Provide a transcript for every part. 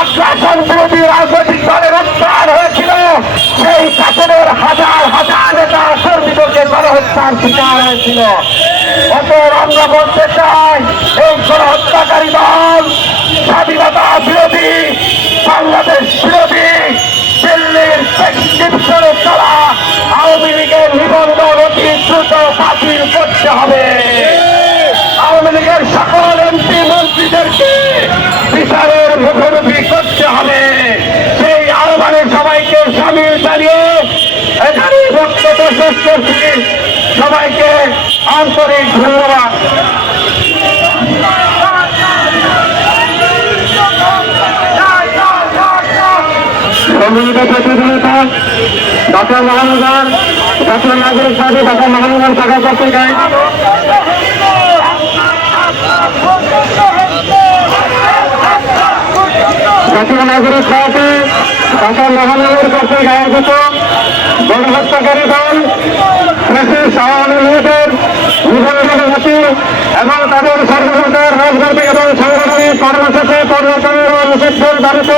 আগ্রাসন বিরোধী রাজনৈতিক দলের উত্থান হয়েছিল, সেই শাসনের হাজার হাজার নেতা কর্মীদেরকে গণহত্যার শিকার হয়েছিল। অত আমরা বলতে চাই করতে হবে। আওয়ামী লীগের সকল এমপি মন্ত্রীদেরকে বিচারের মুখোমুখি করতে হবে। সেই আহ্বানে সবাইকে সামিল জানিয়ে এখানে বক্তব্য শেষ করছি। সবাইকে আন্তরিক ধন্যবাদ। সম্মিলিত প্রতিযোগিতা ডক্টর মহানগর ডক্টর নাগরিক সাথে ডক্টর মহানগর শাখা পত্রিকায় জাতীয় নাগরিক সভাপতি ডক্টর মহানগর কর্তৃক আয়োজিত গণহত্যাকারী দল নিবন্ধন হাতি এবং তাদের সর্বপ্রকার রাজনৈতিক এবং সাংগঠনিক কর্মসূচি পরিবর্তনের নিষিদ্ধের দাবিতে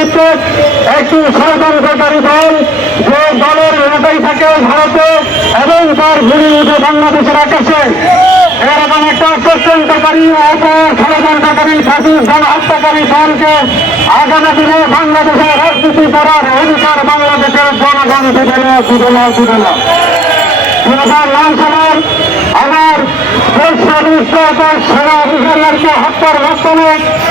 সংস্কৃত একটি ষড়যন্ত্রকারী দল যে দলের নেতাই থাকে ভারতে এবং তার ঘুরি উঠে বাংলাদেশের আকাশে। এরকম একটা অত্যন্তকারী ষড়যন্ত্রকারী ফাঁসি, গণহত্যাকারী দলকে আগামী দিনে বাংলাদেশের রাজনীতি করার অধিকার বাংলাদেশের জনগণ দিবে না দিবে না দিবে না। আমার সেনা অধিকারীকে হত্যার মাধ্যমে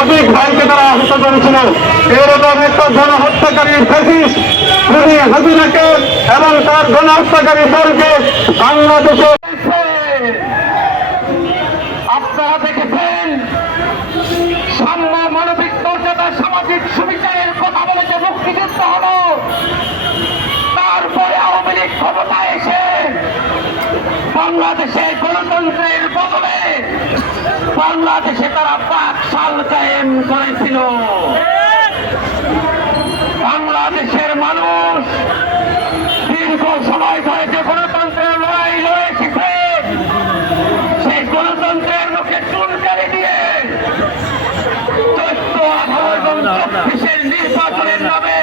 অধিক ভাইকে তারা আহত করেছিল। এরকম একটা গণহত্যাকারী ফেসিস খুবই হাজিরাকে এবং তার গণহত্যাকারী দলকে বাংলাদেশে মর্যাদা সামাজিক কথা বলে তারপরে আওয়ামী এসে গণতন্ত্রের বদলে বাংলাদেশে তারা পাক সাল কায়েম করেছিল বাংলাদেশের মানুষ দীর্ঘ সময় ধরে যে গণতন্ত্রের লড়াই লড়ে এসেছে সেই গণতন্ত্রের মুখে চুনকারি দিয়ে চোদ্দ আঠারো এবং চব্বিশের নির্বাচনের নামে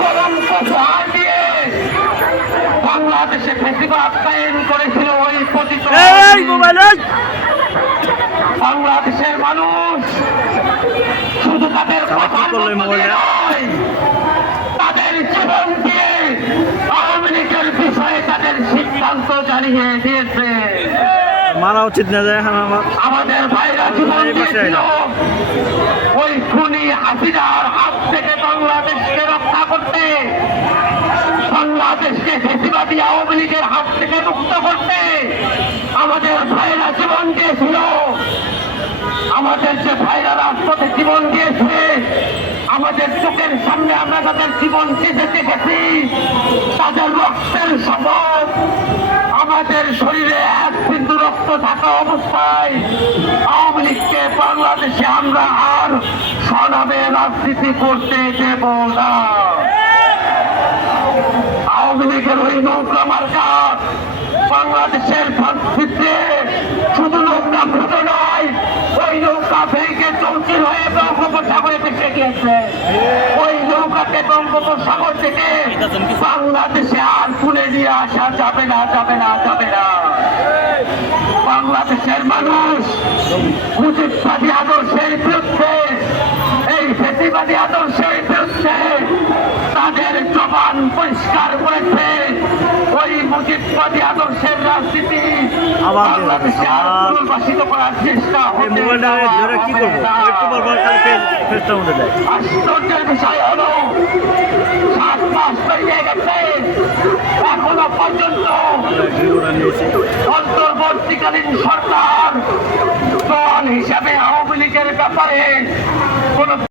কলঙ্ক প্রহার দিয়ে বাংলাদেশে ফেসিবাদ কায়েম করেছিল ওই পতিত বাংলাদেশের মানুষ শুধু তাদের তাদের জীবন দিয়ে আওয়ামী লীগের বিষয়ে তাদের সিদ্ধান্ত জানিয়ে দিয়েছে। মারা উচিত না যায় আমাদের ভাইরা জীবন দিয়েছিল। ওই খুনি হাসিনার হাত থেকে বাংলাদেশকে রক্ষা করতে বাংলাদেশকে ফেসিবাদী আওয়ামী লীগের হাত থেকে মুক্ত করতে আমাদের ভাইরা জীবন দিয়েছিল। আমাদের যে ভাইরা রাজপথে জীবন দিয়েছে, আমাদের চোখের সামনে আমরা তাদের জীবন কেঁদে দেখেছি তাদের রক্তের শপথ, আমাদের শরীরে এক বিন্দু রক্ত থাকা অবস্থায় আওয়ামী লীগকে বাংলাদেশে আমরা আর সনামে রাজনীতি করতে দেব না। আওয়ামী ওই নৌকা মার্কা বাংলাদেশের ভিত্তিতে শুধু নৌকা ফুটো নয়, ওই নৌকা ভেঙে চৌচির হয়ে বঙ্গোপসাগরে ভেসে গিয়েছে। ওই নৌকাকে বঙ্গোপসাগর থেকে বাংলাদেশে আর তুলে নিয়ে আসা যাবে না যাবে না যাবে না। বাংলাদেশের মানুষ মুজিববাদী আদর্শের বিরুদ্ধে আদর্শের রাজনীতি বাংলাদেশে আর পুনর্বাসিত করার চেষ্টা আশ্চর্যের বিষয় হলো সাত মাস পেরিয়ে গেছে এখনও পর্যন্ত অন্তর্বর্তীকালীন সরকার দল হিসাবে আওয়ামী লীগের ব্যাপারে কোন